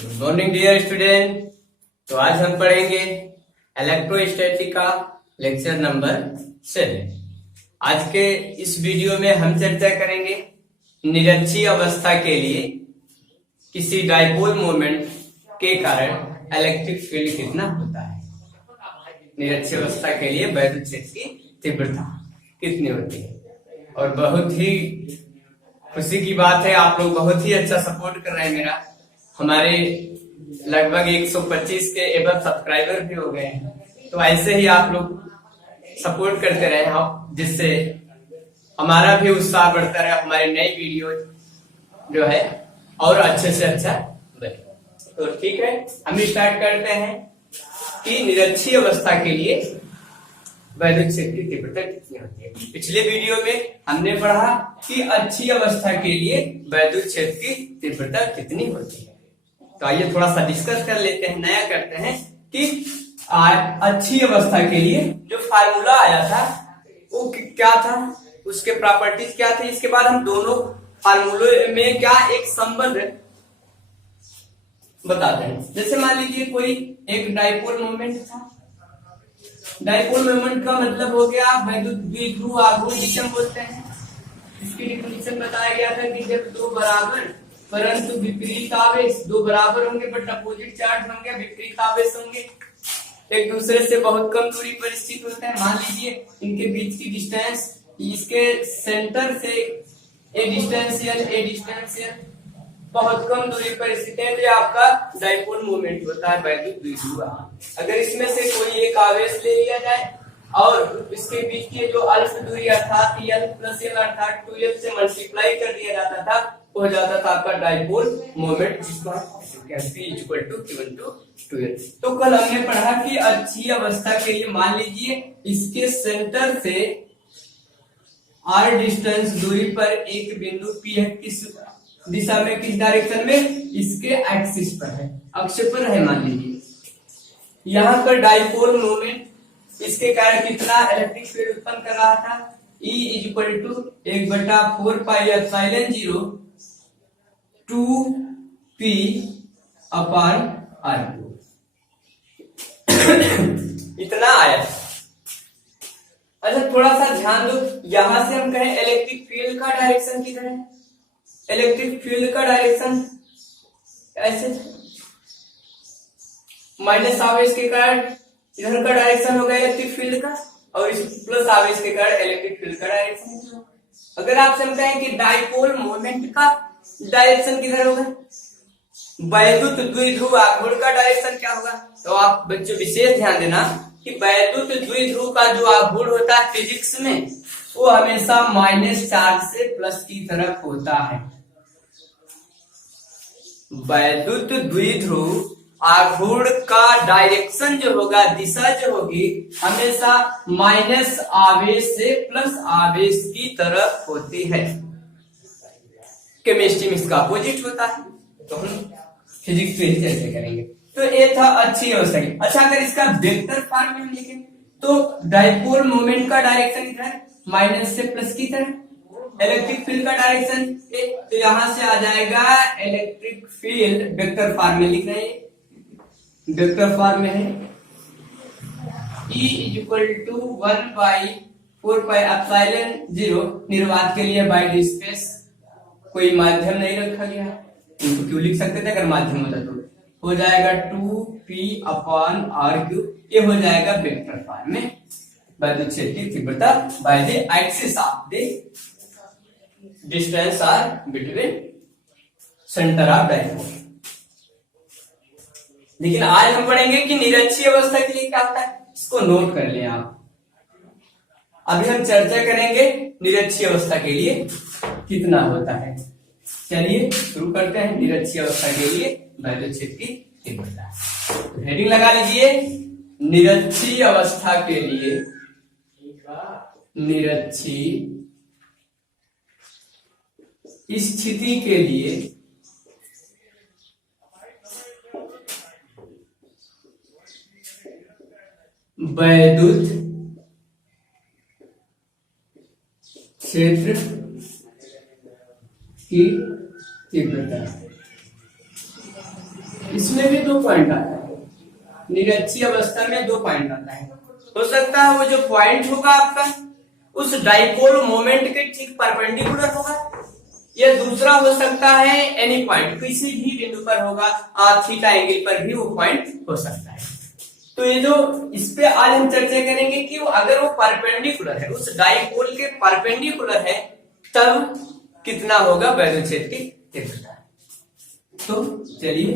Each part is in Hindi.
Good morning dear student. तो आज हम पढ़ेंगे इलेक्ट्रोस्टैटिक का लेक्चर नंबर 7। आज के इस वीडियो में हम चर्चा करेंगे निरक्षीय अवस्था के लिए किसी डाइपोल मोमेंट के कारण इलेक्ट्रिक फील्ड कितना होता है। निरक्षीय अवस्था के लिए वैद्युत क्षेत्र की तीव्रता कितनी होती है। और बहुत ही खुशी की बात है, आप लोग बहुत ही अच्छा सपोर्ट कर रहे हैं मेरा। हमारे लगभग 125 के एबव सब्सक्राइबर भी हो गए हैं। तो ऐसे ही आप लोग सपोर्ट करते रहे हम, जिससे हमारा भी उत्साह बढ़ता रहे, हमारी नई वीडियो जो है और अच्छे से अच्छा बने। तो ठीक है, हम स्टार्ट करते हैं कि निरक्षीय अवस्था के लिए वैद्युत क्षेत्र की तीव्रता कितनी होती है। पिछले वीडियो में हमने पढ़ा कि अच्छी अवस्था के लिए वैद्युत क्षेत्र की तीव्रता कितनी होती है। तो आइए थोड़ा सा डिस्कस कर लेते हैं, नया करते हैं कि अच्छी अवस्था के लिए जो फार्मूला आया था वो क्या था, उसके प्रॉपर्टीज क्या थे। इसके बाद हम दोनों फार्मूले में क्या एक संबंध बताते हैं। जैसे मान लीजिए कोई एक डाइपोल मोमेंट था। डाइपोल मोमेंट का मतलब हो गया वैद्युत द्विध्रुव आघूर्ण, जिसे हम बोलते हैं। इसकी डिफिनेशन बताया गया था कि जब दो बराबर परंतु विपरीत आवेश, दो बराबर होंगे बट अपोजिट चार्ज होंगे, विपरीत आवेश होंगे, एक दूसरे से बहुत कम दूरी पर स्थित होते हैं। मान लीजिए इनके बीच की डिस्टेंस, इसके सेंटर से ए डिस्टेंशियल बहुत कम दूरी पर स्थित है, तो आपका डाइपोल मोमेंट होता है वैद्युत द्विध्रुव। अगर इसमें से कोई एक आवेश ले लिया जाए और इसके बीच की जो अल्फ दूरी अर्थात L प्लस L अर्थात 2L से मल्टीप्लाई कर दिया जाता था, हो जाता था आपका डाइपोल मोमेंट, जिसको P=Q/2L। तो कल हमने पढ़ा कि अच्छी अवस्था के लिए मान लीजिए इसके सेंटर से r डिस्टेंस दूरी पर एक बिंदु P है। किस दिशा में, किस डायरेक्शन में, इसके एक्सिस पर है, अक्ष पर है। मान लीजिए यहाँ पर डाइपोल मोमेंट इसके कारण कितना इलेक्ट्रिक फील्ड उत्पन्न कर रहा था, E=1/4πε0 2P/r2 इतना आया। अच्छा थोड़ा सा ध्यान दो, यहां से हम कहें इलेक्ट्रिक फील्ड का डायरेक्शन किधर है। इलेक्ट्रिक फील्ड का डायरेक्शन ऐसे माइनस आवेश के कारण इधर का डायरेक्शन होगा इलेक्ट्रिक फील्ड का, और इस प्लस आवेश के कारण इलेक्ट्रिक फील्ड का डायरेक्शन। अगर आपसे हम कहें कि डाइपोल मोमेंट का डायरेक्शन किधर होगा, वैद्युत द्विध्रुव आघूर्ण का डायरेक्शन क्या होगा, तो आप बच्चों विशेष ध्यान देना कि वैद्युत द्विध्रुव का जो आघूर्ण होता है फिजिक्स में, वो हमेशा माइनस चार्ज से प्लस की तरफ होता है। वैद्युत द्विध्रुव आघूर्ण का डायरेक्शन जो होगा, दिशा जो होगी, हमेशा माइनस आवेश से प्लस आवेश की तरफ होती है। केमिस्ट्री में इसका अपोजिट होता है, तो हम फिजिक्स में चर्चा करेंगे। तो ये था अच्छी अवस्था की। अच्छा अगर इसका वेक्टर फॉर्म में हम लिखें तो डाइपोल मोमेंट का डायरेक्शन इधर माइनस से प्लस की तरफ, इलेक्ट्रिक फील्ड का डायरेक्शन, तो यहां से आ जाएगा इलेक्ट्रिक फील्ड वेक्टर फॉर्म में लिख रहे हैं, वेक्टर फॉर्म में है E=1/4πε0। निर्वात के लिए बाय स्पेस कोई माध्यम नहीं रखा गया, इनको क्यों लिख सकते थे अगर माध्यम होता तो, हो जाएगा 2P/r3। ये हो जाएगा वेक्टर फॉर्म में वैद्युत क्षेत्र की तीव्रता by the axis of the distance R between centre of dipole. लेकिन आज हम पढ़ेंगे कि निरक्षीय अवस्था के लिए क्या होता है, इसको नोट कर लें आप। अभी हम चर्चा करेंगे निरक्षीय अवस्था के लिए कितना होता है। चलिए शुरू करते हैं निरक्षीय अवस्था के लिए वैद्युत क्षेत्र की तीव्रता। हेडिंग लगा लीजिए, निरक्षीय अवस्था के लिए, निरक्षीय स्थिति के लिए वैद्युत क्षेत्र की तीव्रता। इसमें भी 2 पॉइंट आता है, निरक्षीय अवस्था में 2 पॉइंट आता है। हो सकता है वो जो पॉइंट होगा आपका उस डाइपोल मोमेंट के ठीक परपेंडिकुलर होगा, या दूसरा हो सकता है एनी पॉइंट, किसी भी बिंदु पर होगा, थीटा एंगल पर भी वो पॉइंट हो सकता है। तो ये जो इस पे आज हम चर्चा करेंगे कि वो अगर वो परपेंडिकुलर है, उस डाइपोल के परपेंडिकुलर है, तब कितना होगा वैद्युत क्षेत्र की तीव्रता। तो चलिए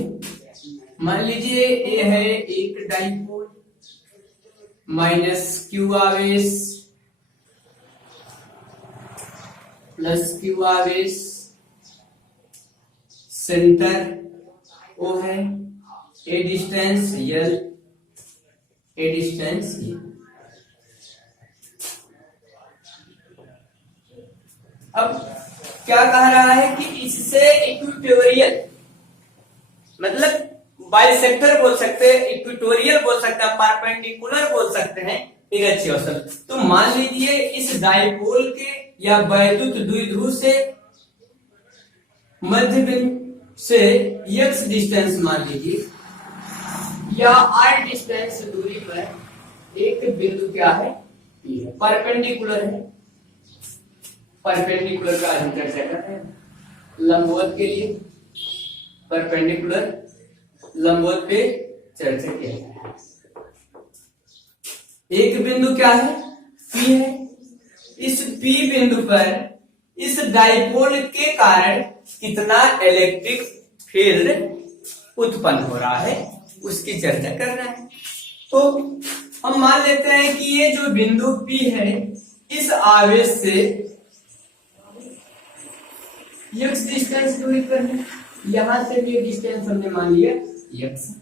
मान लीजिए ये है एक डाइपोल, माइनस क्यू आवेश प्लस क्यू आवेश, सेंटर ओ है, ए डिस्टेंस यल, ए डिस्टेंस ये। अब क्या कह रहा है कि इससे इक्विटोरियल, मतलब बाइसेक्टर बोल सकते हैं, इक्विटोरियल बोल सकते हैं, परपेंडिकुलर बोल सकते हैं निरक्षीय अवस्था। तो मान लीजिए इस डाइपोल के या वैद्युत द्विध्रुव से मध्य बिंदु से x डिस्टेंस मान लीजिए या r डिस्टेंस दूरी पर एक बिंदु क्या है, परपेंडिकुलर है। परपेंडिकुलर का हम चर्चा करते हैं, लंबवत के लिए परपेंडिकुलर, लंबवत पे चर्चा किया है। एक बिंदु क्या है, P है। इस P बिंदु पर इस डाइपोल के कारण कितना इलेक्ट्रिक फील्ड उत्पन्न हो रहा है उसकी चर्चा कर रहे हैं। तो हम मान लेते हैं कि ये जो बिंदु P है, इस आवेश से x डिस्टेंस दूरी पर है, यहां से भी डिस्टेंस हमने मान लिया x।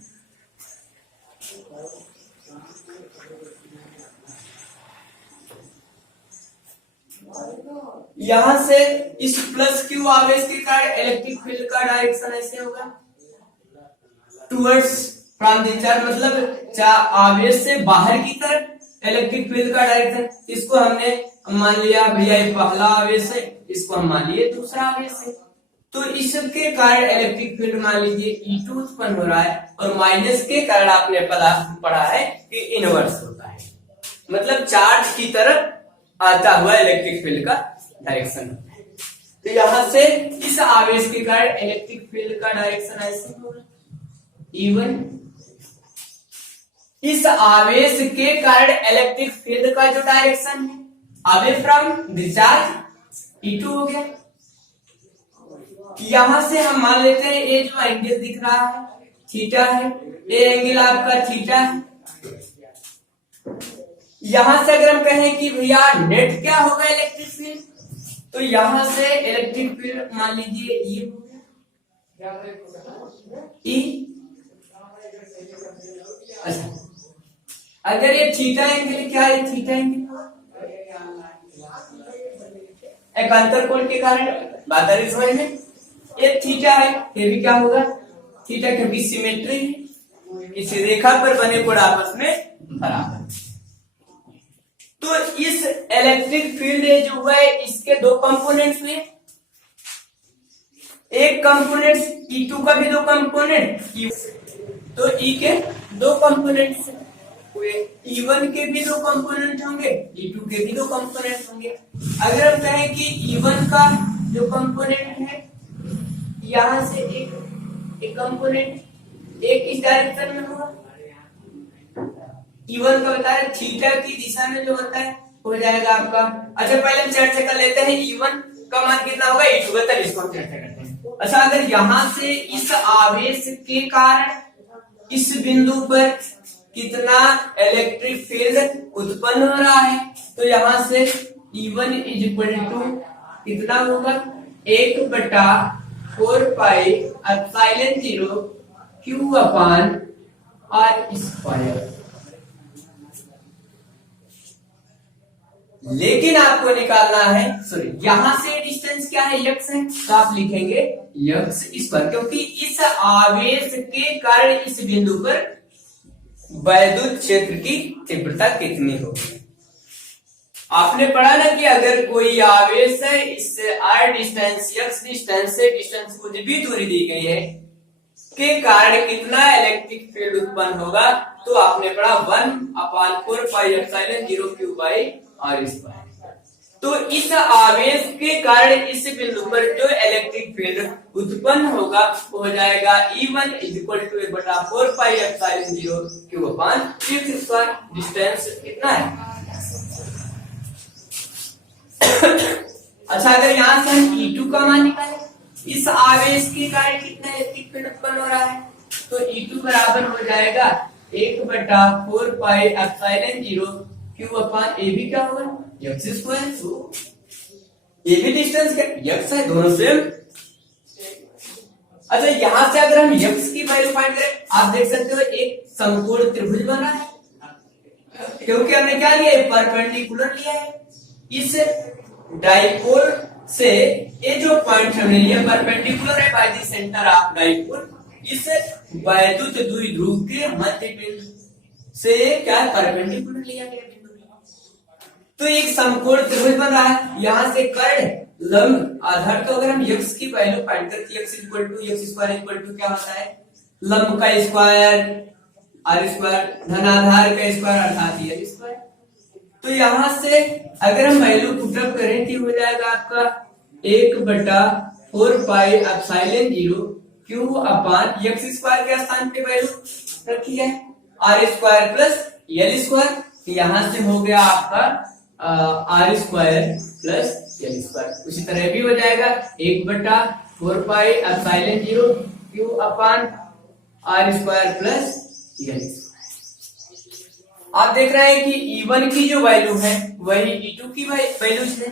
यहां से इस प्लस क्यू आवेश के कारण इलेक्ट्रिक फील्ड का डायरेक्शन ऐसे होगा टुवर्ड्स फ्रॉम द चार्ज, मतलब आवेश से बाहर की तरफ इलेक्ट्रिक फील्ड का डायरेक्शन। इसको हमने मान लिया भैया ये पहला आवेश है, इसको हम मान लिए दूसरा आवेश है। तो इसके कारण इलेक्ट्रिक फील्ड मान लीजिए E2 उत्पन्न हो रहा है, और माइनस के कारण आपने पढ़ा है कि इनवर्स होता है, मतलब चार्ज की तरफ आता हुआ इलेक्ट्रिक फील्ड का डायरेक्शन होता है। तो यहां से इस आवेश के कारण इलेक्ट्रिक फील्ड का डायरेक्शन ऐसे होगा E1। इस आवेश के कारण इलेक्ट्रिक फील्ड का जो डायरेक्शन है away from the charge E2 हो गया। यहां से हम मान लेते हैं ये जो एंगल दिख रहा है थीटा है, ये एंगल आपका थीटा है। यहां से अगर हम कहें कि भैया नेट क्या होगा इलेक्ट्रिक फील्ड, तो यहां से इलेक्ट्रिक फील्ड मान लीजिए ये हो गया ई। अच्छा, अगर ये थीटा एंगल क्या है, थीटा एंगल एकांतर कोण के कारण बात आ रही समझ में, ये थीटा है, ये भी क्या होगा थीटा, क्योंकि सिमेट्री है, इस रेखा पर बने कोण आपस में बराबर। तो इस इलेक्ट्रिक फील्ड जो हुआ है इसके दो कंपोनेंट्स में, एक कंपोनेंट E2 का भी दो कंपोनेंट, तो E के दो कंपोनेंट्स हुए, E1 के भी दो कंपोनेंट होंगे, E2 के भी दो कंपोनेंट होंगे। अगर हम कहें कि E1 का जो कंपोनेंट है यहां से एक कंपोनेंट एक इस डायरेक्शन में होगा, E1 का बताया थीटा की दिशा में जो होता है हो जाएगा आपका। अच्छा, पहले हम चर्चा कर लेते हैं E1 का मान कितना होगा, E2 का, तब इसको हम चर्चा करते हैं। अच्छा, अगर यहां से इस आवेश के कारण इस बिंदु पर कितना इलेक्ट्रिक फील्ड उत्पन्न हो रहा है, तो यहां से E1 इज इक्वल टू कितना होगा 1/4 पाई एप्सिलॉन 0 Q अपान R स्क्वायर। लेकिन आपको निकालना है, सॉरी, यहां से डिस्टेंस क्या है x है, तो आप लिखेंगे x स्क्वायर, क्योंकि इस आवेश के कारण इस बिंदु पर वैद्युत क्षेत्र की तीव्रता कितनी होगी। आपने पढ़ा ना कि अगर कोई आवेश है, इससे r डिस्टेंस x डिस्टेंस से डिस्टेंस कुछ भी दूरी दी गई है, के कारण कितना इलेक्ट्रिक फील्ड उत्पन्न होगा, तो आपने पढ़ा 1/4πε0 Q/r²। तो इस आवेश के कारण इस बिंदु पर जो इलेक्ट्रिक फील्ड उत्पन्न होगा वो हो जाएगा E1 = 1/4πε0 Q/x²। डिस्टेंस कितना है? अच्छा, अगर यहाँ से हम E2 का मान निकालें, इस आवेश के कारण कितना इलेक्ट्रिक फील्ड उत्पन्न हो रहा है, तो E2 बराबर हो जाएगा 1/4πε0 Q/AB क्या होगा, x²। ये भी डिस्टेंस क्या x है, दोनों सेम। अच्छा, यहां से अगर हम x की वैल्यू फाइंड करें, आप देख सकते हो एक समकोण त्रिभुज बना है, क्योंकि हमने क्या लिया है, परपेंडिकुलर लिया है। इस डाइपोल से ये जो पॉइंट हमने लिया परपेंडिकुलर है by the centre of dipole, इस वैद्युत द्विध्रुव के मध्य बिंदु से क्या परपेंडिकुलर लिया गया बिंदु। तो एक समकोण त्रिभुज बन रहा है, यहाँ से कर्ण लंब आधार, तो अगर हम x की वैल्यू फाइंड करते हैं, x = क्या होता है, लंब का स्क्वायर r², धनाधार का स्क्वायर अर्थात l²। तो यहां से अगर हम वैल्यू पुटअप करें तो हो जाएगा आपका 1/4πε0 Q/x² के स्थान पे वैल्यू रखी है r² + l²। यहां से हो गया आपका r² + l²। उसी तरह भी हो जाएगा 1/4πε0 Q/r² + l²। आप देख रहे हैं कि E1 की जो वैल्यू है वही E2 की वैल्यू है।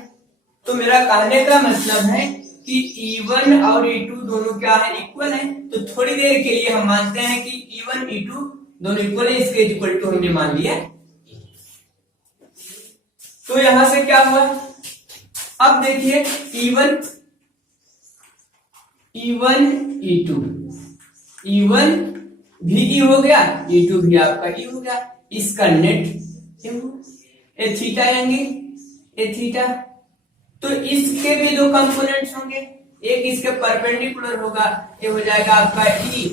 तो मेरा कहने का मतलब है कि E1 और E2 दोनों क्या है, इक्वल है। तो थोड़ी देर के लिए हम मानते हैं कि E1 E2 दोनों इक्वल है, इसके इक्वल टू हमने मान लिया। तो यहां से क्या हुआ, अब देखिए E1 E1 भी E हो गया, E2 भी आपका E हो गया। इसका net A theta angle A theta, तो इसके भी दो कंपोनेंट्स होंगे, एक इसके परपेंडिकुलर होगा, ये हो जाएगा आपका E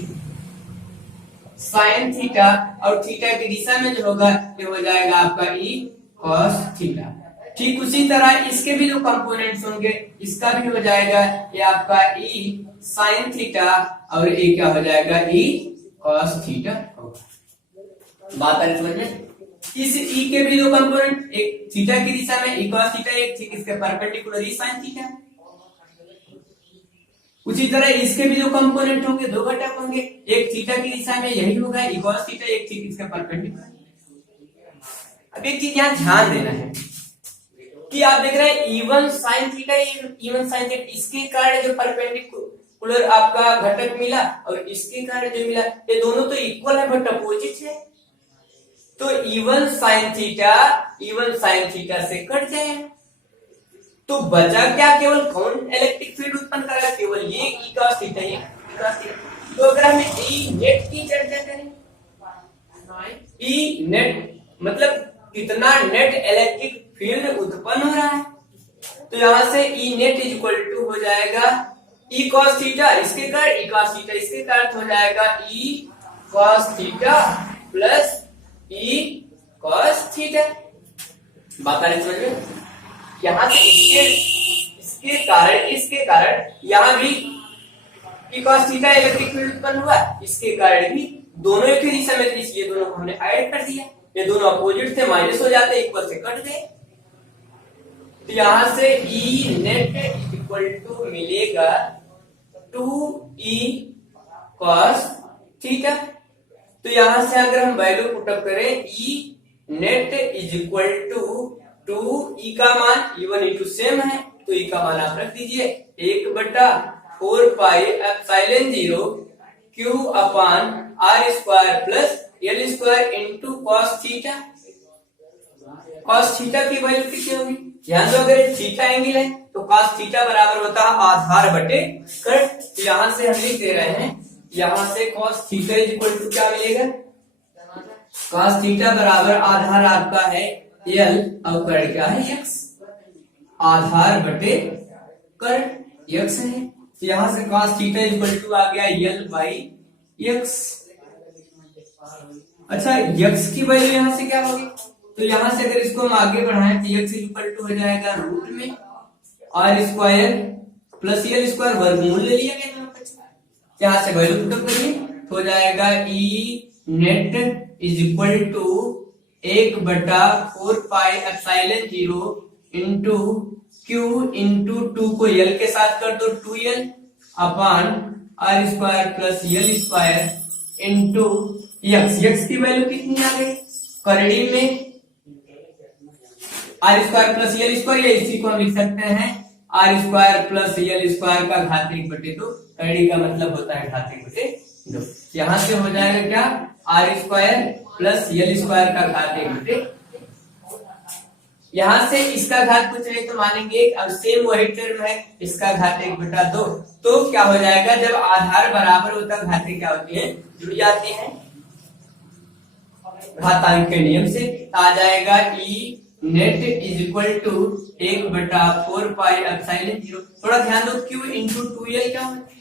sin थीटा, और थीटा की दिशा में जो होगा ये हो जाएगा आपका E cos थीटा। ठीक उसी तरह इसके भी जो कंपोनेंट्स होंगे, इसका भी हो जाएगा ये आपका E sin थीटा, और ये क्या हो जाएगा E cos थीटा होगा। बात है समझ में? इस E के भी दो कंपोनेंट, एक थीटा की दिशा में E cos थीटा, एक इसके परपेंडिकुलर E sin थीटा। उसी तरह इसके भी जो कंपोनेंट होंगे, दो घटक होंगे, एक थीटा की दिशा में यही होगा E cos थीटा, एक इसके परपेंडिकुलर। अब एक चीज यहाँ ध्यान देना है कि आप देख रहे हैं E1 sin theta, E1 sin theta, इसके कारण जो परपेंडिकुलर आपका घटक मिला और इसके कारण जो मिला, ये दोनों तो इक्वल है बट अपोजिट है। तो E1 sin थीटा से कट जाएगा, तो बचा क्या, केवल कौन इलेक्ट्रिक फील्ड उत्पन्न करेगा, केवल ये E cos थीटा, ये E cos थीटा। तो अगर हम E नेट की चर्चा करें, E नेट मतलब कितना नेट इलेक्ट्रिक फील्ड उत्पन्न हो रहा है, तो यहां से E नेट = हो जाएगा E cos थीटा, इसके कारण E cos थीटा, इसके कारण हो जाएगा E cos theta + E cos theta. बात आ रही समझ में? यहां से इसके कारण यहां भी E cos theta electric field उत्पन्न हुआ, इसके कारण भी दोनों एक ही दिशा में, इसलिए दोनों को हमने ऐड कर दिया। ये दोनों अपोजिट थे, माइनस हो जाते, इक्वल से कट गए। तो यहां से E नेट = मिलेगा 2E cos थीटा। तो यहां से अगर हम वैल्यू पुटअप करें, E नेट = 2E का मान, E1 E2 सेम है, तो E का मान आप रख दीजिए 1/4πε0 Q/r² + l² cos theta. cos theta की वैल्यू कितनी होगी, ध्यान दो, अगर थीटा एंगल है तो cos थीटा बराबर होता है आधार बटे कर्ण। यहां से हम लिख दे रहे हैं, यहां से cos थीटा = क्या मिलेगा, cos थीटा बराबर आधार आपका है L और कर्ण क्या है x, आधार बटे कर्ण x है। तो यहां से cos थीटा = आ गया L/L x। अच्छा, x की वैल्यू यहां से क्या होगी, तो यहां से अगर इसको हम आगे बढ़ाएं तो x इक्वल टू हो जाएगा रूट में R square plus L square, वर्गमूल ले लिया गया, यहां से वैल्यू पुट करिए तो हो जाएगा E net is equal to 1/4 pi epsilon 0 into Q into 2 को एल के साथ कर दो 2l upon R square plus L square into X की वैल्यू कितनी आ गई करड़ी में R square plus L square, या इसी को हम लिख सकते हैं R square plus L square का घात 1/2, करड़ी का मतलब होता है घात 1/2। यहां से हो जाएगा क्या R square plus L square का घात 1/2, यहां से इसका घात कुछ नहीं तो मानेंगे अब सेम वही टर्म है इसका घात 1/2, तो क्या हो जाएगा जब आधार बराबर होता है घातें क्या होती है जुड़ जाती हैं घातांक के नियम से, आ जाएगा E net is equal to 1/4 pi epsilon 0। थोड़ा ध्यान दो क्यू इंटू 2l क्या होता है,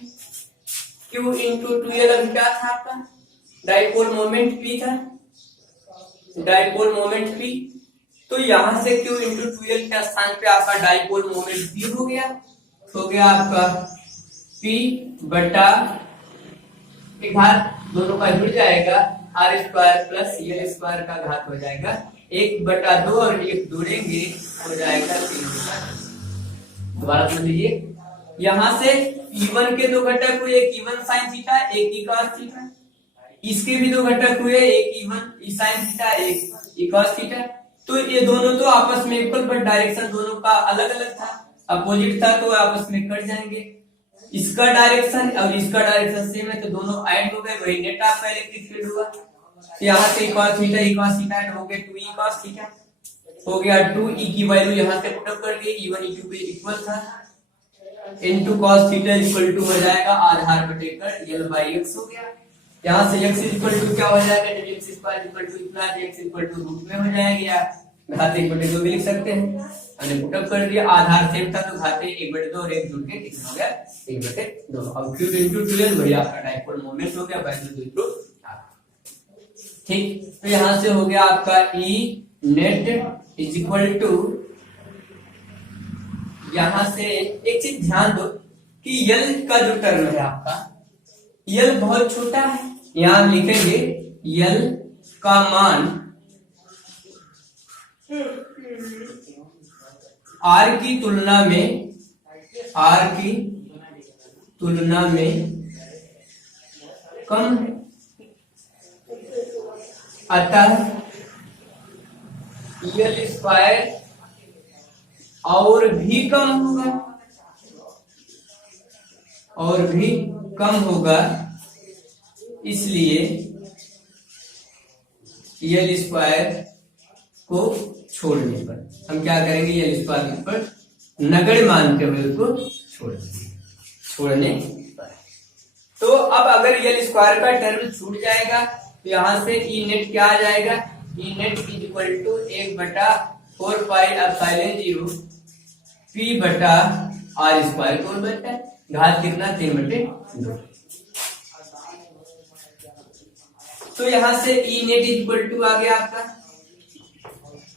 क्यू इंटू 2l अभी क्या था आपका डाइपोल मोमेंट p था, डाइपोल मोमेंट p, तो यहां से q इंटू 2l के स्थान पे आपका डाइपोल मोमेंट p हो गया आपका p बटा के घात दोनों का जुड़ जाएगा R square plus L square का घात हो जाएगा 1/2 और 1 जोड़ेंगे हो जाएगा 3। दोबारा समझ लीजिए, यहां से E1 के दो घटक हुए, एक E1 sin थीटा एक E cos थीटा, इसके भी दो घटक हुए, एक E1 sin थीटा एक E cos थीटा, तो ये दोनों तो आपस में इक्वल बट डायरेक्शन दोनों का अलग अलग था, अपोजिट था, तो आपस में कट जाएंगे, इसका डायरेक्शन और इसका डायरेक्शन सेम है तो दोनों ऐड हो गए, वही नेट आपका इलेक्ट्रिक फील्ड हुआ। यहाँ से cos थीटा ऐड हो गए 2e cos थीटा हो गया, 2e की वैल्यू यहाँ से पुट अप कर दिए, E1 E2 पे इक्वल था into cos theta equal to हो जाएगा आधार बटेकर l by x हो गया, यहाँ से x इक्वल टू क्या हो जाएगा जब x स्क्वायर इक्वल टू इतना x इक्वल टू रूट में हो जाएगा, घात 1/2 भी लिख सकते हैं, हमने पुट अप कर दिया, आधार सेम था तो घाते 1/2 और 1 जुड़ के कितना हो गया 1/2, अब q इंटू 2l वही आपका डाइपोल मोमेंट हो गया वैल्यू इंटू, ठीक। तो यहां से हो गया आपका E net is equal to, यहां से एक चीज ध्यान दो कि L का जो टर्म है आपका L बहुत छोटा है, यहां हम लिखेंगे L का मान R की तुलना में कम है, अतः एल स्क्वायर और भी कम होगा, इसलिए एल स्क्वायर को छोड़ने पर हम क्या करेंगे, एल स्क्वायर पर नगण्य मानते हुए उसको छोड़ने पर। तो अब अगर एल स्क्वायर का टर्म छूट जाएगा तो यहां से ई नेट क्या आ जाएगा, E net is equal to 1/4 pi epsilon 0 p बटा आर स्क्वायर को बचता है, घात कितना 3/2, तो यहां से E net is equal to आ गया आपका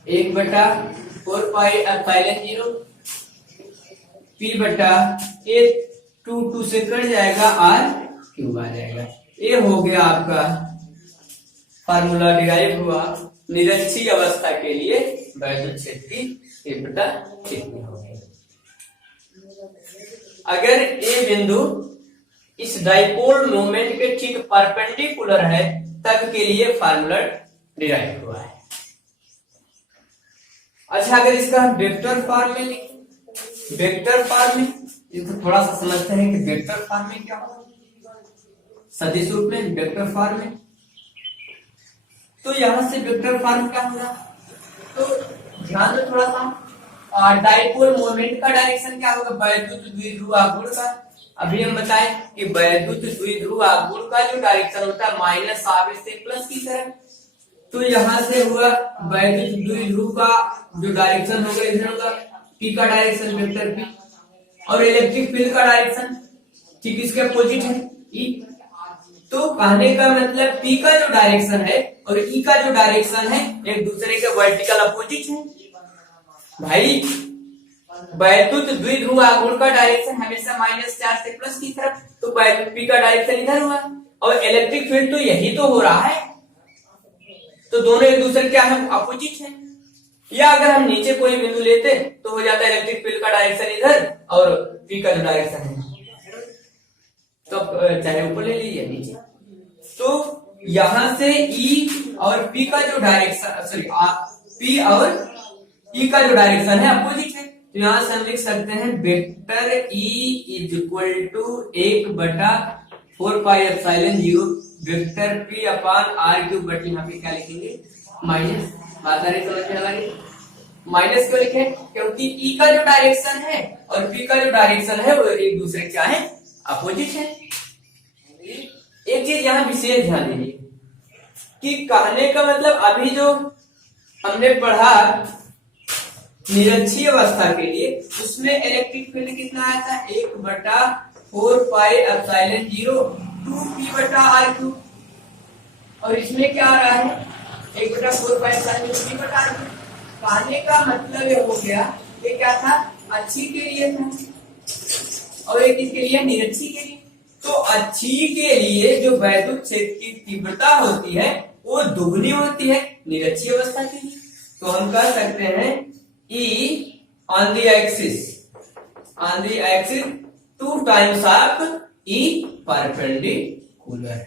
1/4 पाई एप्सिलॉन 0 p बटा ए 2 से कट जाएगा r क्यूब आ जाएगा, ये हो गया आपका फार्मूला डिराइव हुआ निरक्षीय अवस्था के लिए वैद्युत क्षेत्र की तीव्रता कितनी होगी। अगर ये बिंदु इस डाइपोल मोमेंट के ठीक परपेंडिकुलर है तब के लिए फार्मूला डिराइव हुआ है। अच्छा, अगर इसका वेक्टर फॉर्म में लिखें, वेक्टर फॉर्म में इसको थोड़ा सा समझते हैं कि वेक्टर फॉर्म में क्या होगा, सदिश रूप में वेक्टर फॉर्म में, तो यहां से वेक्टर फॉर्म क्या होगा, तो ध्यान दो थोड़ा सा, डाइपोल मोमेंट का डायरेक्शन क्या होगा, वैद्युत द्विध्रुव आघूर्ण का। अभी हम बताएं कि वैद्युत द्विध्रुव आघूर्ण का जो डायरेक्शन होता है माइनस आगे से प्लस की तरफ, तो यहां से हुआ वैद्युत द्विध्रुव का जो डायरेक्शन होगा इधर होगा p का डायरेक्शन वेक्टर p, और इलेक्ट्रिक फील्ड का डायरेक्शन ठीक इसके अपोजिट है E, तो कहने का मतलब P का जो डायरेक्शन है और E का जो डायरेक्शन है एक दूसरे के वर्टिकल अपोजिट है। भाई वैद्युत द्विध्रुव आघूर्ण का डायरेक्शन हमेशा -4 से प्लस की तरफ, तो P का डायरेक्शन इधर हुआ और इलेक्ट्रिक फील्ड तो यही तो हो रहा है, तो दोनों एक दूसरे क्या है, अपोजिट है। या अगर हम नीचे कोई बिंदु लेते तो हो जाता है इलेक्ट्रिक फील्ड का डायरेक्शन इधर और P का जो डायरेक्शन है तो चाहे ऊपर ले लीजिए नीचे। तो यहां से E और P का जो डायरेक्शन P और E का जो डायरेक्शन है अपोजिट है, तो यहां से हम लिख सकते हैं vector E is equal to 1/4πε0 vector P upon r3, but यहाँ पे क्या लिखेंगे माइनस। बात आ रही समझ में हमारी, माइनस क्यों लिखे, क्योंकि E का जो डायरेक्शन है और P का जो डायरेक्शन है वो एक दूसरे क्या है, अपोजिट है। एक चीज यहाँ विशेष ध्यान दीजिए कि कहने का मतलब अभी जो हमने पढ़ा निरक्षीय अवस्था के लिए उसमें इलेक्ट्रिक फील्ड कितना आया था, 1/4πε0 2p/r3, और इसमें क्या आ रहा है 1/4πε0p/r3। कहने का मतलब ये हो गया, ये क्या था, अच्छी के लिए था और एक इसके लिए निरक्षी के लिए। तो अच्छी के लिए जो वैद्युत क्षेत्र की तीव्रता होती है वो दुगनी होती है निरक्षीय अवस्था के लिए, तो हम कह सकते हैं E on the axis 2 times of E perpendicular।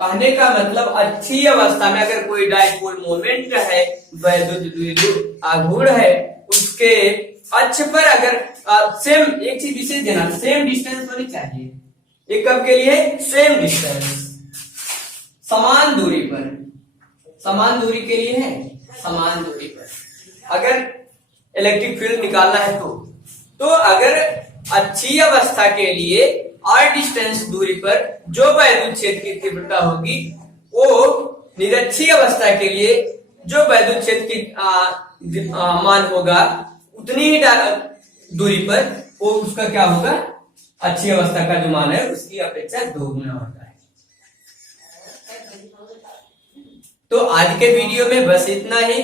कहने का मतलब अच्छी अवस्था में अगर कोई डाइपोल मोमेंट है, वैद्युत द्विध्रुव आघूर्ण है, उसके अक्ष पर अगर सेम, एक चीज विशेष देना, सेम डिस्टेंस होनी चाहिए। ये कब के लिए, सेम डिस्टेंस, समान दूरी पर, समान दूरी के लिए है, समान दूरी पर अगर इलेक्ट्रिक फील्ड निकालना है तो अगर अच्छी अवस्था के लिए r डिस्टेंस दूरी पर जो वैद्युत क्षेत्र की तीव्रता होगी वो निरक्षीय अवस्था के लिए जो वैद्युत क्षेत्र की मान होगा उतनी ही दूरी पर वो उसका क्या होगा, अच्छी अवस्था का जो मान है उसकी अपेक्षा दोगुना होता है। तो आज के वीडियो में बस इतना ही।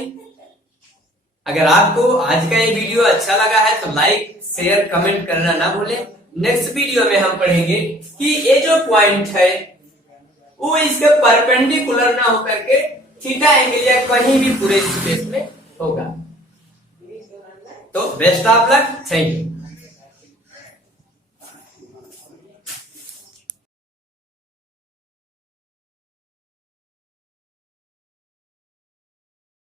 अगर आपको आज का ये वीडियो अच्छा लगा है तो लाइक शेयर कमेंट करना ना भूलें। नेक्स्ट वीडियो में हम पढ़ेंगे कि ये जो पॉइंट है वो इसके परपेंडिकुलर ना होकर के थीटा एंगल या कहीं भी पूरे स्पेस में होगा। तो best of luck, thank you.